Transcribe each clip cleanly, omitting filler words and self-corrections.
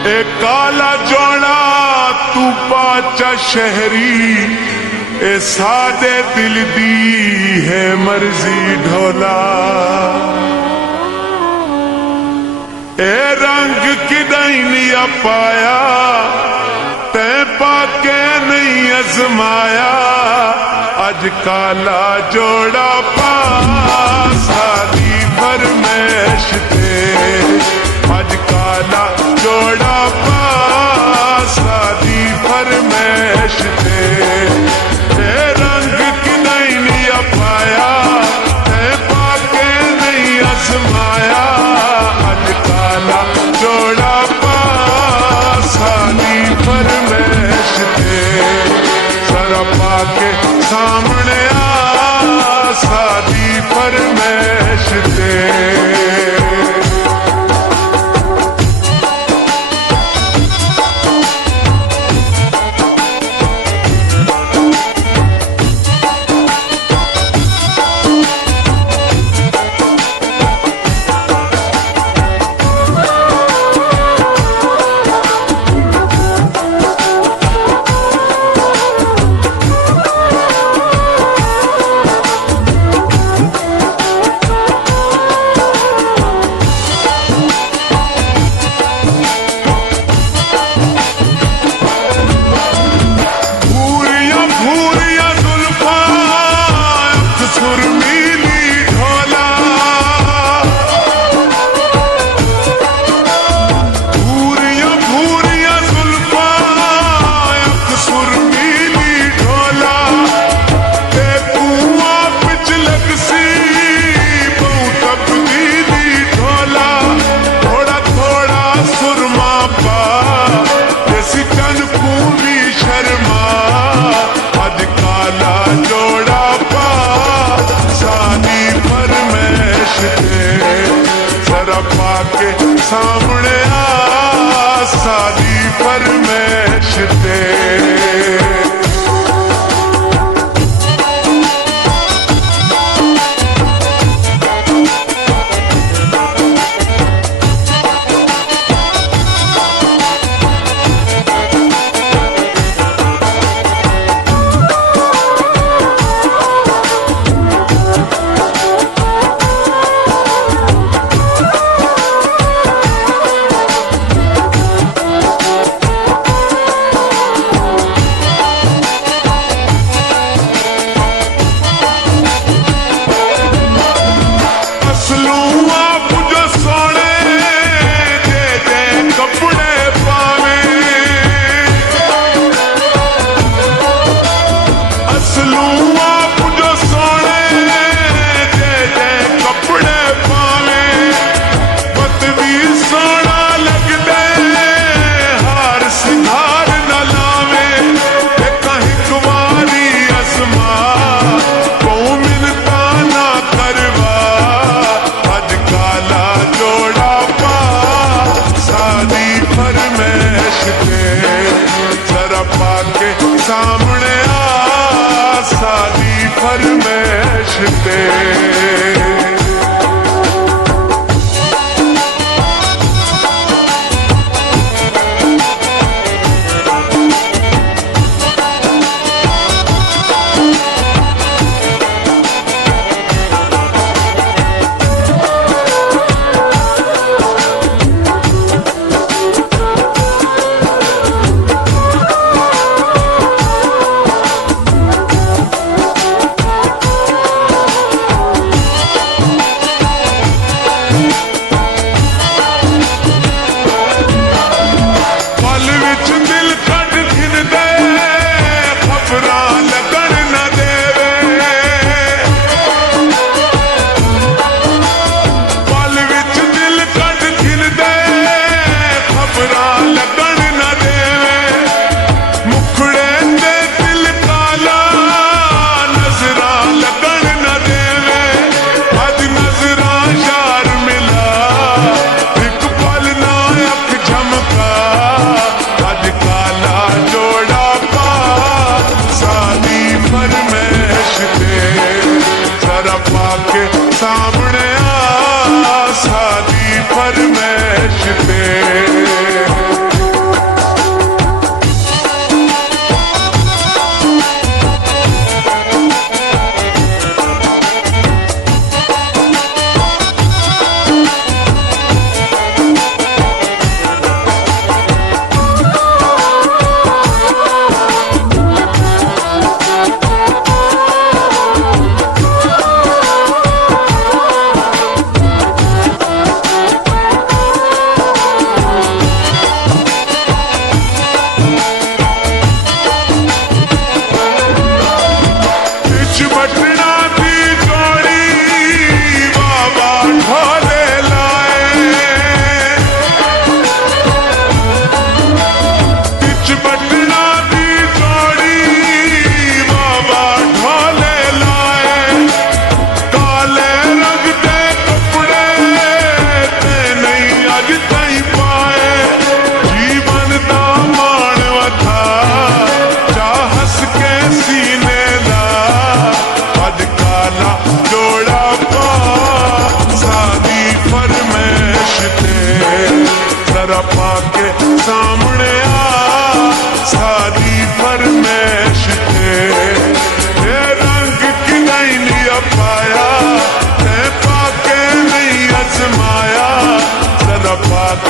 ए काला जोड़ा तू बाचा शहरी, ए सादे दिल दी है मर्जी ढोला। ए रंग किदाई नहीं पाया, तै पाके नहीं अजमाया, अज काला जोड़ा पा सादी फरमैश ते, अज काला जोड़ा पा सादी फरमैश ते। रंग किदाई नहीं पाया, तै पाके नहीं अजमाया, अज काला जोड़ा पा सादी फरमैश ते। सरा पाके सामने आ सादी फरमैश ते। सामने आ सादी फरमैश ते। सामने आ सादी फरमैश ते।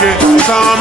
के सामने